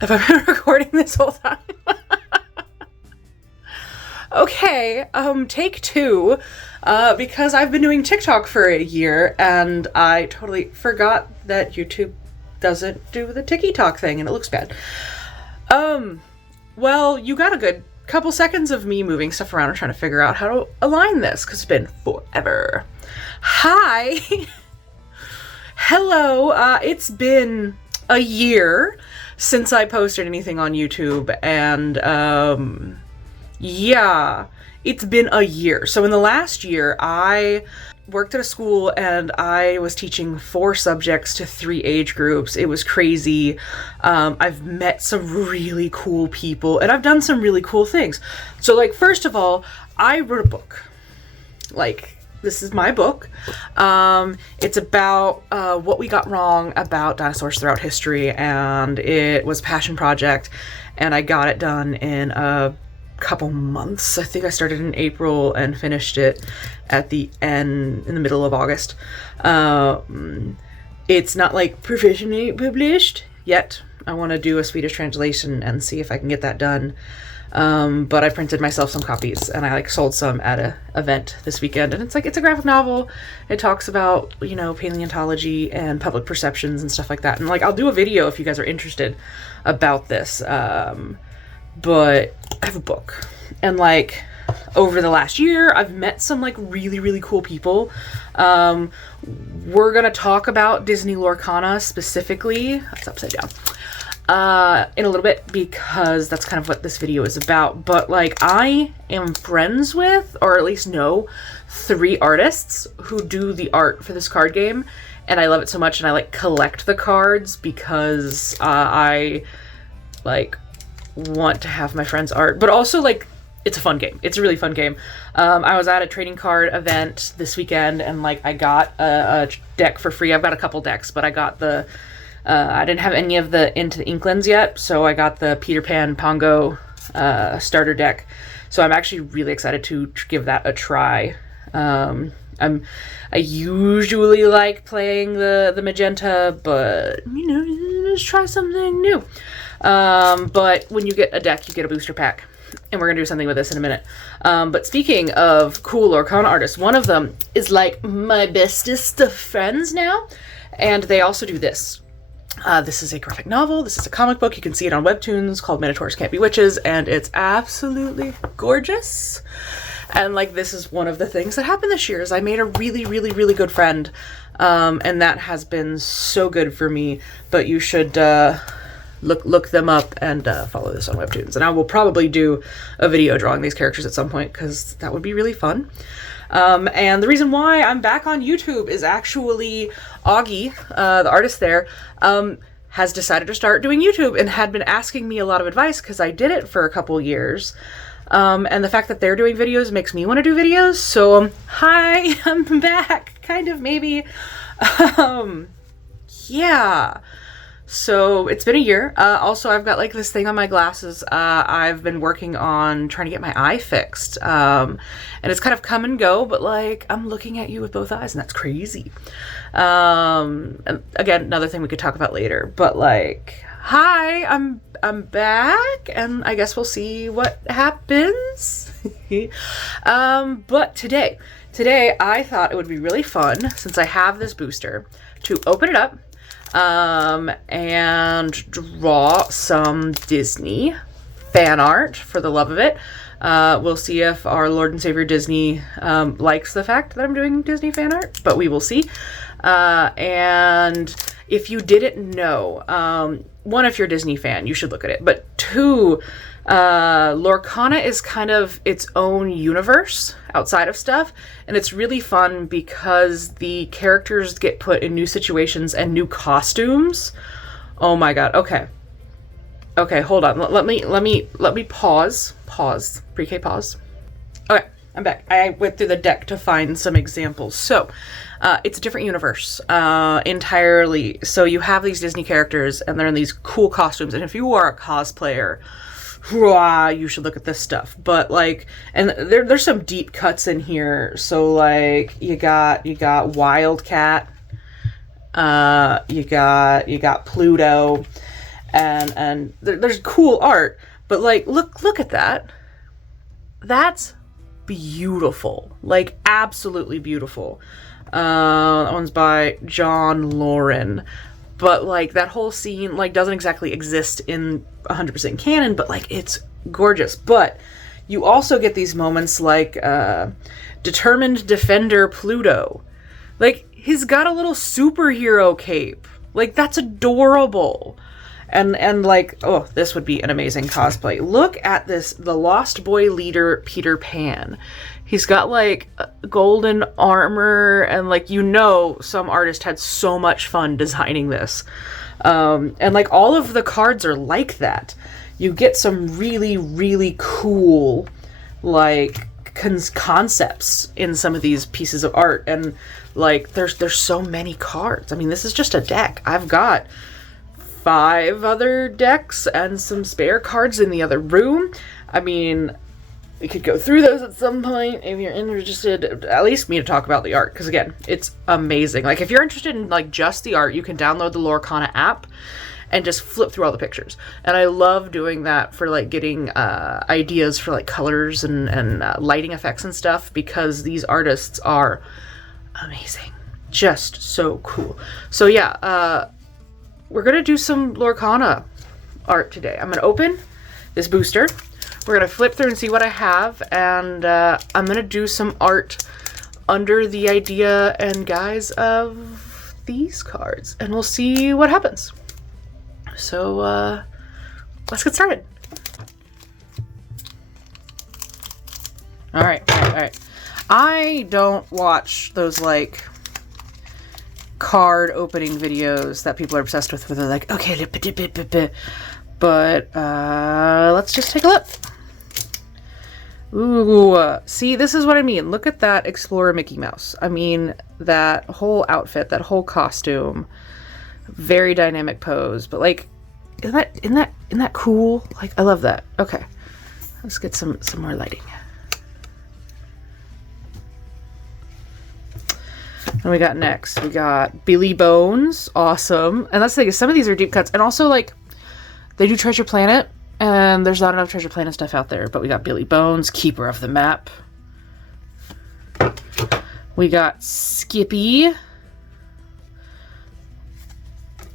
Have I been recording this whole time? Okay, take two, because I've been doing TikTok for a year, and I totally forgot that YouTube doesn't do the TikTok thing, and it looks bad. Well, you got a good couple seconds of me moving stuff around and trying to figure out how to align this, because it's been forever. Hi! Hello, it's been a year since I posted anything on YouTube, and, yeah, it's been a year. So in the last year, I worked at a school and I was teaching 4 subjects to 3 age groups. It was crazy. I've met some really cool people and I've done some really cool things. So, like, first of all, I wrote a book. Like, this is my book. It's about what we got wrong about dinosaurs throughout history, and it was a passion project, and I got it done in a couple months. I think I started in April and finished it at the end, in the middle of August. It's not like professionally published yet. I want to do a Swedish translation and see if I can get that done. But I printed myself some copies and I sold some at a event this weekend, and it's a graphic novel. It talks about, paleontology and public perceptions and stuff like that. And I'll do a video if you guys are interested about this. But I have a book, and over the last year, I've met some really, really cool people. We're gonna talk about Disney Lorcana specifically. That's upside down. In a little bit, because that's kind of what this video is about. But I am friends with, or at least know, 3 artists who do the art for this card game, and I love it so much, and I collect the cards because I want to have my friends' art, but also it's a fun game. It's a really fun game. I was at a trading card event this weekend, and I got a deck for free. I've got a couple decks, but I got the I didn't have any of the Into the Inklands yet, so I got the Peter Pan Pongo starter deck. So I'm actually really excited to give that a try. I usually like playing the magenta, but let's try something new. But when you get a deck, you get a booster pack, and we're gonna do something with this in a minute. But speaking of cool Lorcana artists, one of them is my bestest of friends now, and they also do this. This is a graphic novel. This is a comic book. You can see it on Webtoons, called Minotaurs Can't Be Witches, and it's absolutely gorgeous. And this is one of the things that happened this year, is I made a really, really, really good friend, and that has been so good for me. But you should look them up and follow this on Webtoons. And I will probably do a video drawing these characters at some point, because that would be really fun. And the reason why I'm back on YouTube is actually Augie, the artist there, has decided to start doing YouTube and had been asking me a lot of advice, because I did it for a couple years. And the fact that they're doing videos makes me want to do videos. So, hi, I'm back, kind of, maybe. Yeah. So it's been a year. Also, I've got this thing on my glasses. I've been working on trying to get my eye fixed. And it's kind of come and go, but I'm looking at you with both eyes, and that's crazy. And again, another thing we could talk about later, but hi, I'm back, and I guess we'll see what happens. But today I thought it would be really fun, since I have this booster, to open it up and draw some Disney fan art for the love of it. We'll see if our Lord and Savior Disney likes the fact that I'm doing Disney fan art, but we will see. And if you didn't know, 1, if you're a Disney fan, you should look at it, but 2, Lorcana is kind of its own universe outside of stuff, and it's really fun because the characters get put in new situations and new costumes. Oh my god. Okay, hold on. Let me pause. Pre-K pause. Okay, I'm back. I went through the deck to find some examples. So, it's a different universe entirely. So you have these Disney characters, and they're in these cool costumes, and if you are a cosplayer, you should look at this stuff. But and there's some deep cuts in here. So you got Wildcat, you got Pluto, and there's cool art, but like look at that. That's beautiful, like absolutely beautiful. That one's by John Lauren, but like that whole scene like doesn't exactly exist in 100% canon, but like it's gorgeous. But you also get these moments like Determined Defender Pluto. Like, he's got a little superhero cape. Like, that's adorable. And like, oh, this would be an amazing cosplay. Look at this, the Lost Boy leader, Peter Pan. He's got like golden armor, and like, you know, some artist had so much fun designing this. And like all of the cards are like that. You get some really, really cool, like, concepts in some of these pieces of art. And like, there's so many cards. I mean, this is just a deck. I've got 5 other decks and some spare cards in the other room. I mean, we could go through those at some point if you're interested, at least me to talk about the art, because again, it's amazing. Like, if you're interested in like just the art, you can download the Lorcana app and just flip through all the pictures. And I love doing that for like getting ideas for like colors and lighting effects and stuff, because these artists are amazing. Just so cool. So yeah, we're gonna do some Lorcana art today. I'm gonna open this booster. We're gonna flip through and see what I have, and I'm gonna do some art under the idea and guise of these cards, and we'll see what happens. So let's get started. All right. I don't watch those like card opening videos that people are obsessed with, where they're like, okay, but let's just take a look. Ooh, see, this is what I mean. Look at that Explorer Mickey Mouse. I mean, that whole outfit, that whole costume, very dynamic pose. But like, isn't that cool? Like, I love that. Okay, let's get some more lighting. And we got next, we got Billy Bones. Awesome. And that's the thing, is some of these are deep cuts, and also like they do Treasure Planet, and there's not enough Treasure Planet stuff out there. But we got Billy Bones, Keeper of the Map. We got Skippy,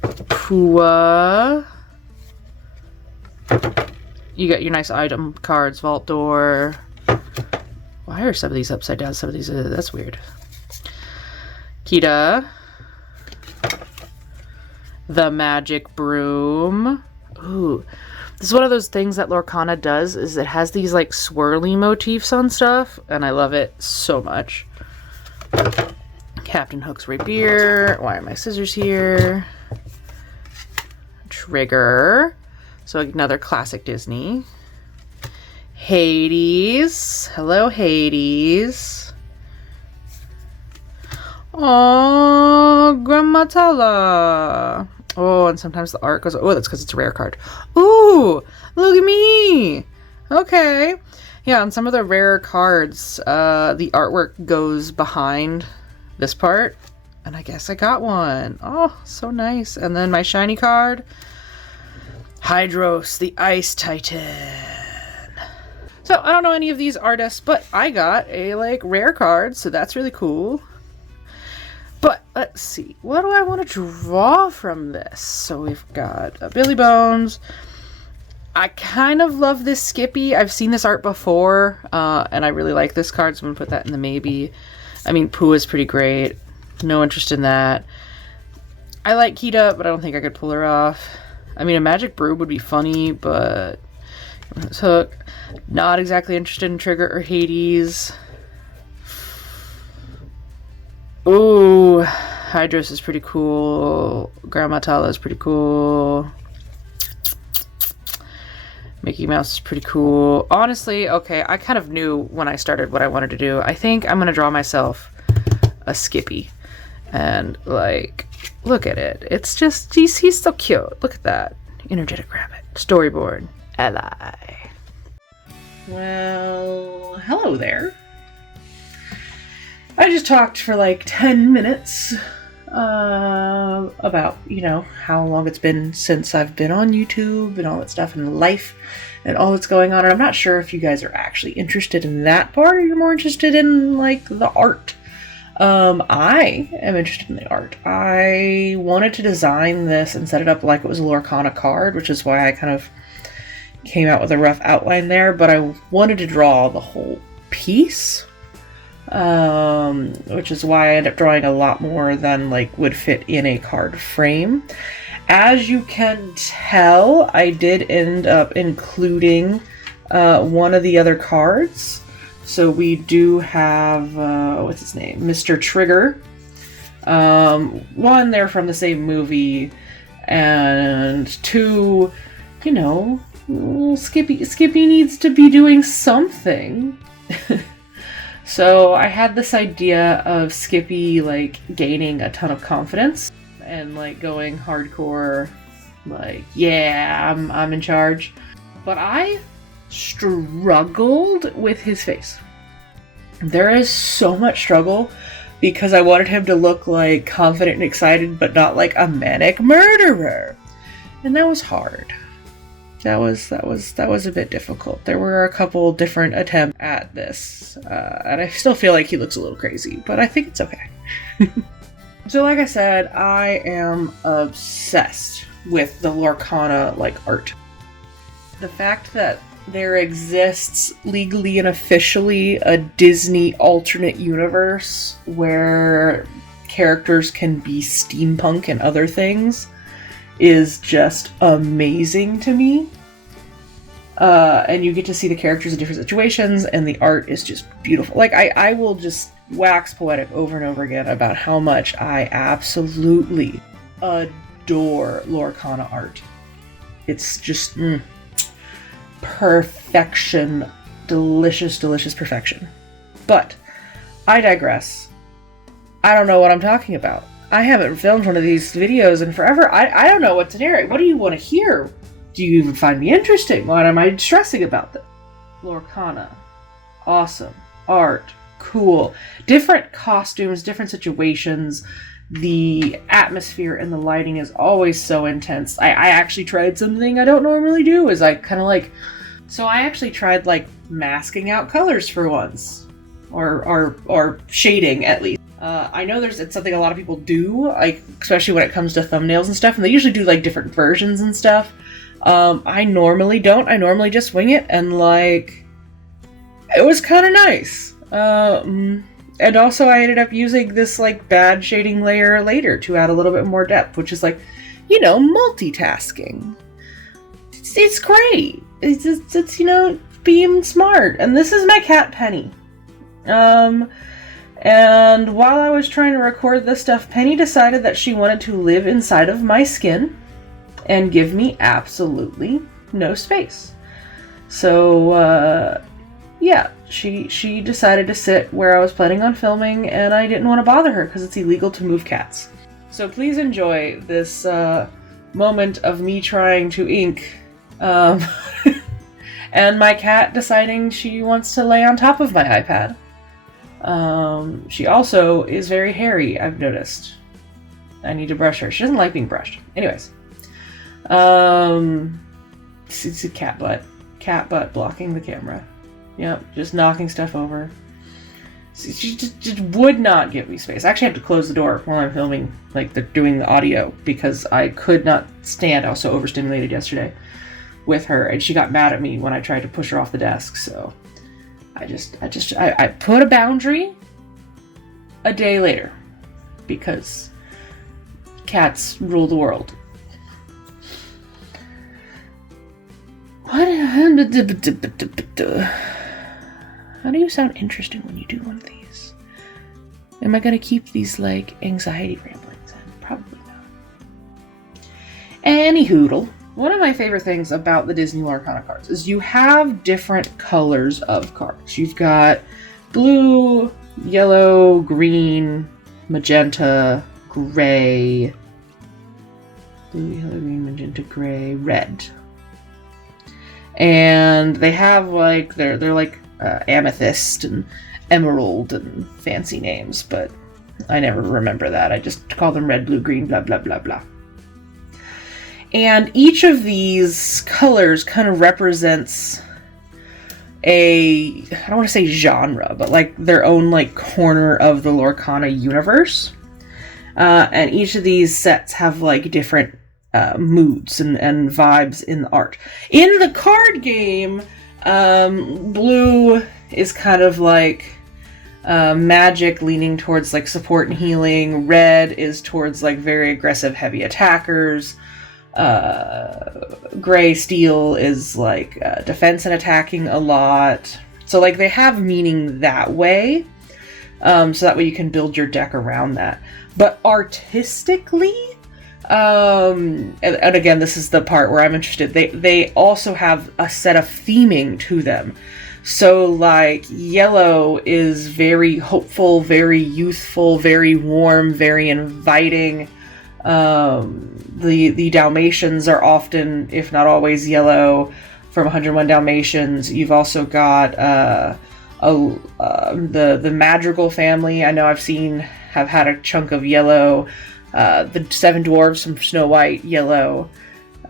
Pua. You got your nice item cards, Vault Door. Why are some of these upside down? Some of these, that's weird. Kita. The Magic Broom. Ooh. This is one of those things that Lorcana does, is it has these like swirly motifs on stuff, and I love it so much. Captain Hook's Rapier. Why are my scissors here? Trigger. So another classic Disney. Hades. Hello, Hades. Oh, Grammatala. Oh, and sometimes the art goes... Oh, that's because it's a rare card. Ooh, look at me. Okay. Yeah, on some of the rare cards, the artwork goes behind this part. And I guess I got one. Oh, so nice. And then my shiny card. Hydros, the Ice Titan. So, I don't know any of these artists, but I got a, like, rare card, so that's really cool. But let's see, what do I want to draw from this? So we've got Billy Bones. I kind of love this Skippy. I've seen this art before, and I really like this card, so I'm going to put that in the maybe. I mean, Pooh is pretty great. No interest in that. I like Kita, but I don't think I could pull her off. I mean, a Magic Broom would be funny, but... Hook. Not exactly interested in Trigger or Hades. Ooh, Hydros is pretty cool. Grammatala is pretty cool. Mickey Mouse is pretty cool. Honestly, okay, I kind of knew when I started what I wanted to do. I think I'm going to draw myself a Skippy. And, like, look at it. It's just, he's so cute. Look at that. Energetic Rabbit. Storyboard. Ally. Well, hello there. I just talked for like 10 minutes. about, how long it's been since I've been on YouTube and all that stuff and life and all that's going on. And I'm not sure if you guys are actually interested in that part or you're more interested in, like, the art. I am interested in the art. I wanted to design this and set it up like it was a Lorcana card, which is why I kind of came out with a rough outline there, but I wanted to draw the whole piece, which is why I ended up drawing a lot more than, like, would fit in a card frame. As you can tell, I did end up including one of the other cards. So we do have, what's his name? Mr. Trigger. One, they're from the same movie. And two, Skippy needs to be doing something. So I had this idea of Skippy, like, gaining a ton of confidence and, like, going hardcore, like, yeah, I'm in charge. But I struggled with his face. There is so much struggle because I wanted him to look, like, confident and excited, but not like a manic murderer. And that was hard. That was a bit difficult. There were a couple different attempts at this, and I still feel like he looks a little crazy, but I think it's okay. So like I said, I am obsessed with the Lorcana, like, art. The fact that there exists legally and officially a Disney alternate universe where characters can be steampunk and other things is just amazing to me. And you get to see the characters in different situations, and the art is just beautiful. Like, I will just wax poetic over and over again about how much I absolutely adore Lorcana art. It's just perfection. Delicious, delicious perfection. But I digress. I don't know what I'm talking about. I haven't filmed one of these videos in forever. I don't know what to narrate. What do you want to hear? Do you even find me interesting? What am I stressing about this? Lorcana. Awesome. Art. Cool. Different costumes, different situations. The atmosphere and the lighting is always so intense. I actually tried something I don't normally do, is I kind of like... So I actually tried, like, masking out colors for once. Or shading, at least. I know it's something a lot of people do, like, especially when it comes to thumbnails and stuff, and they usually do, like, different versions and stuff. I normally don't. I normally just wing it, and, like, it was kind of nice. And also I ended up using this, like, bad shading layer later to add a little bit more depth, which is, like, multitasking. It's great. It's being smart. And this is my cat, Penny. And while I was trying to record this stuff, Penny decided that she wanted to live inside of my skin and give me absolutely no space. So, yeah, she decided to sit where I was planning on filming, and I didn't want to bother her because it's illegal to move cats. So please enjoy this moment of me trying to ink, and my cat deciding she wants to lay on top of my iPad. She also is very hairy, I've noticed. I need to brush her. She doesn't like being brushed. Anyways. It's a cat butt. Cat butt blocking the camera. Yep, just knocking stuff over. She just would not give me space. I actually have to close the door while I'm filming, like, doing the audio, because I could not stand. I was so overstimulated yesterday with her, and she got mad at me when I tried to push her off the desk, so I put a boundary a day later, because cats rule the world. What? How do you sound interesting when you do one of these? Am I gonna keep these, like, anxiety ramblings in? Probably not. Anyhoodle. One of my favorite things about the Disney Lorcana cards is you have different colors of cards. You've got blue, yellow, green, magenta, gray, blue, yellow, green, magenta, gray, red. And they have, like, they're like amethyst and emerald and fancy names, but I never remember that. I just call them red, blue, green, blah, blah, blah, blah. And each of these colors kind of represents I don't want to say genre, but like their own like corner of the Lorcana universe. And each of these sets have like different moods and vibes in the art. In the card game, blue is kind of like magic leaning towards like support and healing. Red is towards like very aggressive heavy attackers. Gray steel is like defense and attacking a lot. So like they have meaning that way. So that way you can build your deck around that. But artistically, and again, this is the part where I'm interested. They also have a set of theming to them. So like yellow is very hopeful, very youthful, very warm, very inviting. The Dalmatians are often, if not always, yellow from 101 Dalmatians. You've also got the Madrigal family. I know have had a chunk of yellow. The Seven Dwarves from Snow White, yellow.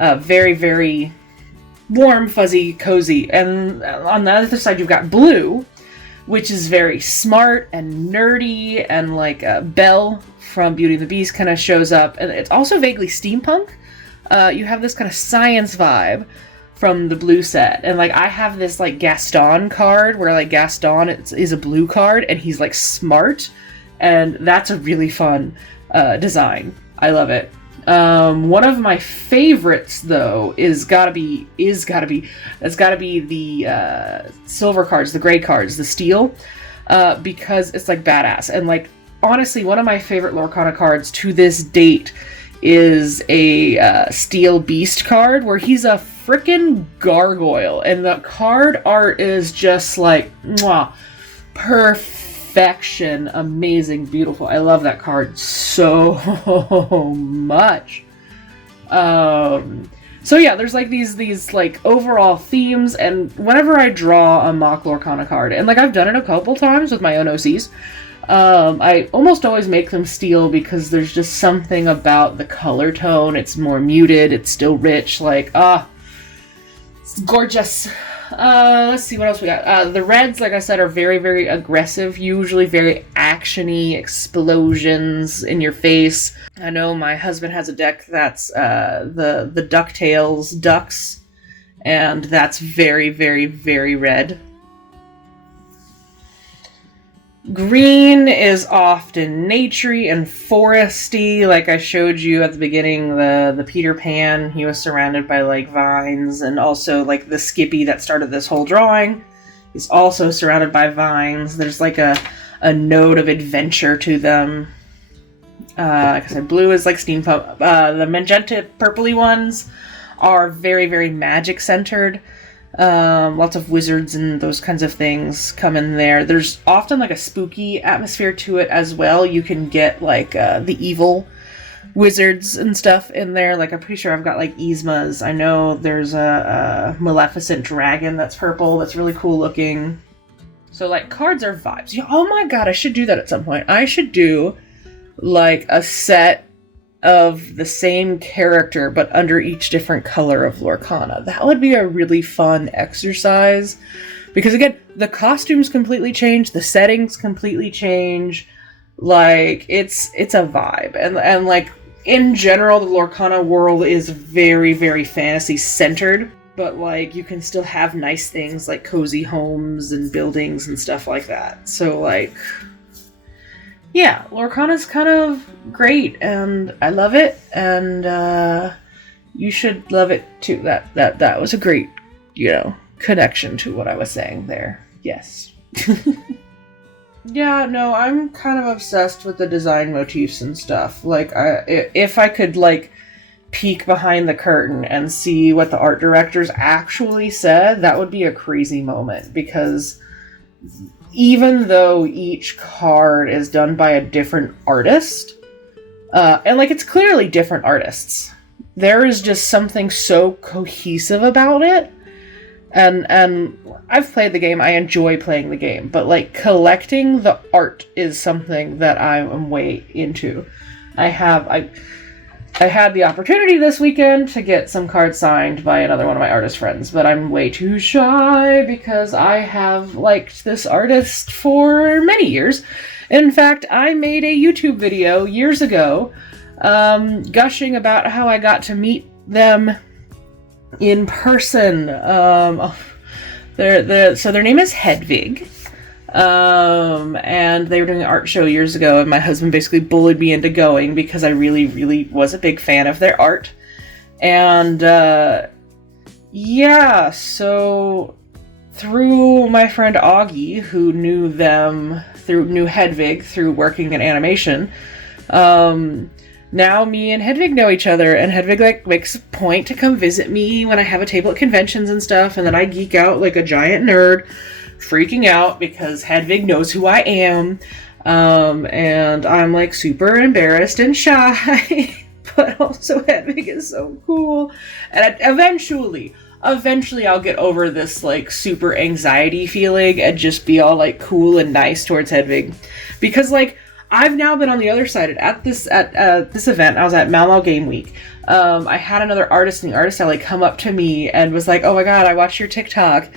Very, very warm, fuzzy, cozy. And on the other side, you've got blue, which is very smart and nerdy, and like Belle from Beauty and the Beast kind of shows up. And it's also vaguely steampunk. You have this kind of science vibe from the blue set. And like I have this like Gaston card where like Gaston is a blue card and he's like smart. And that's a really fun design. I love it. One of my favorites though it's gotta be the silver cards, the gray cards, the steel, because it's like badass. And like honestly, one of my favorite Lorcana cards to this date is a steel beast card where he's a frickin' gargoyle, and the card art is just like mwah, perfection, amazing, beautiful. I love that card so much. So yeah, there's like these like overall themes, and whenever I draw a mock Lorcana card, and like I've done it a couple times with my own OCs, I almost always make them steel because there's just something about the color tone. It's more muted, it's still rich, like it's gorgeous. Let's see what else we got. The reds, like I said, are very, very aggressive, usually very actiony, explosions in your face. I know my husband has a deck that's the DuckTales ducks, and that's very, very, very red. Green is often naturey and foresty, like I showed you at the beginning, the Peter Pan, he was surrounded by like vines, and also like the Skippy that started this whole drawing is also surrounded by vines. There's like a note of adventure to them. Like I said, blue is like steampunk. The magenta purpley ones are very, very magic centered. Lots of wizards and those kinds of things come in there. There's often like a spooky atmosphere to it as well. You can get like the evil wizards and stuff in there. Like I'm pretty sure I've got like Yzma's. I know there's a Maleficent dragon that's purple that's really cool looking. So like cards are vibes. Yeah, oh my god, I should do that at some point. I should do like a set of the same character but under each different color of Lorcana. That would be a really fun exercise, because again, the costumes completely change, the settings completely change. Like it's a vibe, and like in general the Lorcana world is very, very fantasy centered, but like you can still have nice things like cozy homes and buildings and stuff like that. So like yeah, Lorcana's kind of great, and I love it, and you should love it too. That was a great, connection to what I was saying there. Yes. Yeah, no, I'm kind of obsessed with the design motifs and stuff. Like, if I could, like, peek behind the curtain and see what the art directors actually said, that would be a crazy moment, because even though each card is done by a different artist, and like it's clearly different artists, there is just something so cohesive about it. And I've played the game, I enjoy playing the game, but like collecting the art is something that I am way into. I had the opportunity this weekend to get some cards signed by another one of my artist friends, but I'm way too shy because I have liked this artist for many years. In fact, I made a YouTube video years ago gushing about how I got to meet them in person. So their name is Hedvig. And they were doing an art show years ago, and my husband basically bullied me into going because I really, really was a big fan of their art. And, yeah, so through my friend Augie, who knew Hedvig through working in animation, now me and Hedvig know each other, and Hedvig like makes a point to come visit me when I have a table at conventions and stuff, and then I geek out like a giant nerd, freaking out because Hedvig knows who I am, and I'm like super embarrassed and shy, but also Hedvig is so cool, and eventually I'll get over this like super anxiety feeling and just be all like cool and nice towards Hedvig, because like I've now been on the other side at this event. I was at Malmo Game Week. I had another artist in the artist alley come up to me and was like, "Oh my god, I watched your TikTok."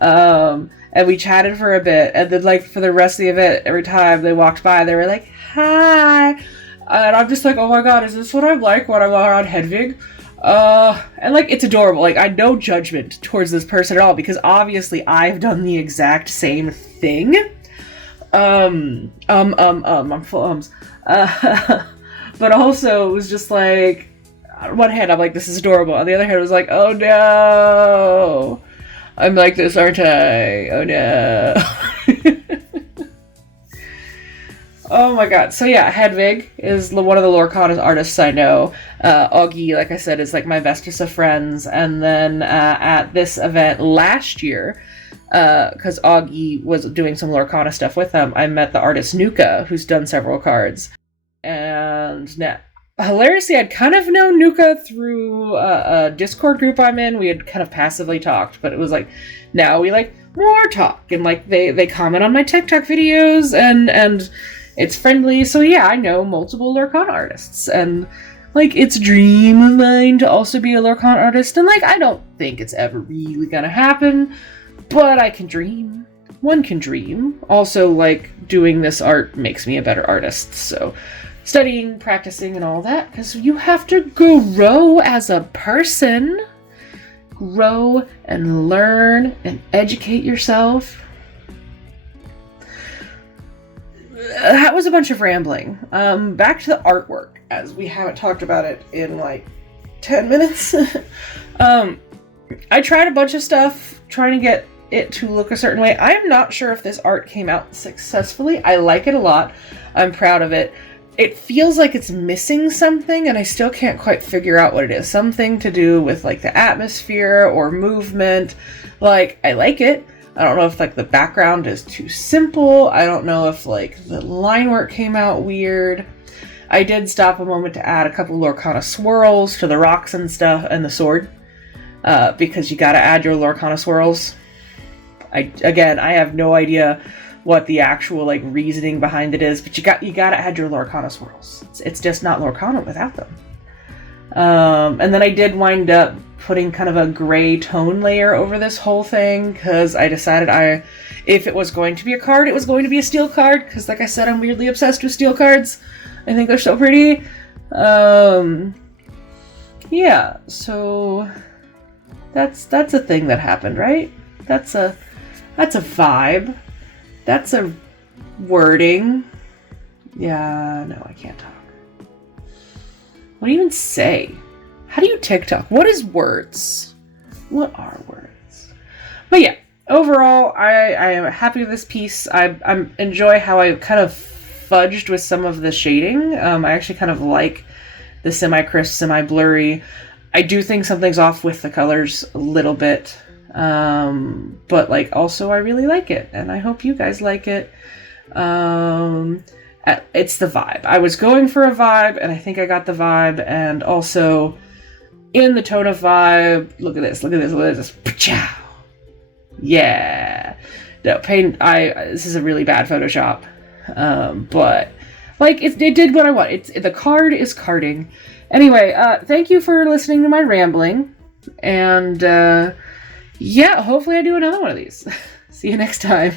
And we chatted for a bit, and then like for the rest of the event, every time they walked by, they were like, "Hi," and I'm just like, "Oh my god, is this what I'm like when I'm around Hedvig?" And like it's adorable. Like I no judgment towards this person at all, because obviously I've done the exact same thing. I'm full ums. But also it was just like, on one hand I'm like, this is adorable. On the other hand it was like, oh no, I'm like this, aren't I? Oh no. Oh my god. So yeah, Hedvig is one of the Lorcana artists I know. Augie, like I said, is like my bestest of friends. And then at this event last year, because Augie was doing some Lorcana stuff with them, I met the artist Nuka, who's done several cards. And now, hilariously, I'd kind of known Nuka through a Discord group I'm in. We had kind of passively talked, but it was like, now we like more talk, and like they comment on my TikTok videos, and it's friendly. So yeah, I know multiple Lorcana artists, and like it's a dream of mine to also be a Lorcana artist, and like I don't think it's ever really gonna happen, but I can dream. One can dream. Also, like, doing this art makes me a better artist, so studying, practicing, and all that, because you have to grow as a person. Grow and learn and educate yourself. That was a bunch of rambling. Back to the artwork, as we haven't talked about it in, like, 10 minutes. I tried a bunch of stuff, trying to get it to look a certain way. I am not sure if this art came out successfully. I like it a lot. I'm proud of it. It feels like it's missing something, and I still can't quite figure out what it is. Something to do with like the atmosphere or movement. Like, I like it. I don't know if like the background is too simple. I don't know if like the line work came out weird. I did stop a moment to add a couple Lorcana swirls to the rocks and stuff, and the sword, because you gotta add your Lorcana swirls. I have no idea what the actual like reasoning behind it is, but you gotta add your Lorcana swirls. It's just not Lorcana without them. And then I did wind up putting kind of a gray tone layer over this whole thing, because I decided if it was going to be a card, it was going to be a steel card, because like I said, I'm weirdly obsessed with steel cards. I think they're so pretty. Yeah, so that's a thing that happened, right? That's a vibe. That's a wording. Yeah, no, I can't talk. What do you even say? How do you TikTok? What is words? What are words? But yeah, overall, I am happy with this piece. I enjoy how I kind of fudged with some of the shading. I actually kind of like the semi-crisp, semi-blurry. I do think something's off with the colors a little bit. But like also I really like it, and I hope you guys like it. It's the vibe. I was going for a vibe, and I think I got the vibe, and also in the tone of vibe, look at this. Yeah. No, paint. This is a really bad Photoshop. But like it did what I want. The card is carding. Anyway, thank you for listening to my rambling. And yeah, hopefully I do another one of these. See you next time.